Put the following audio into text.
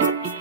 thank you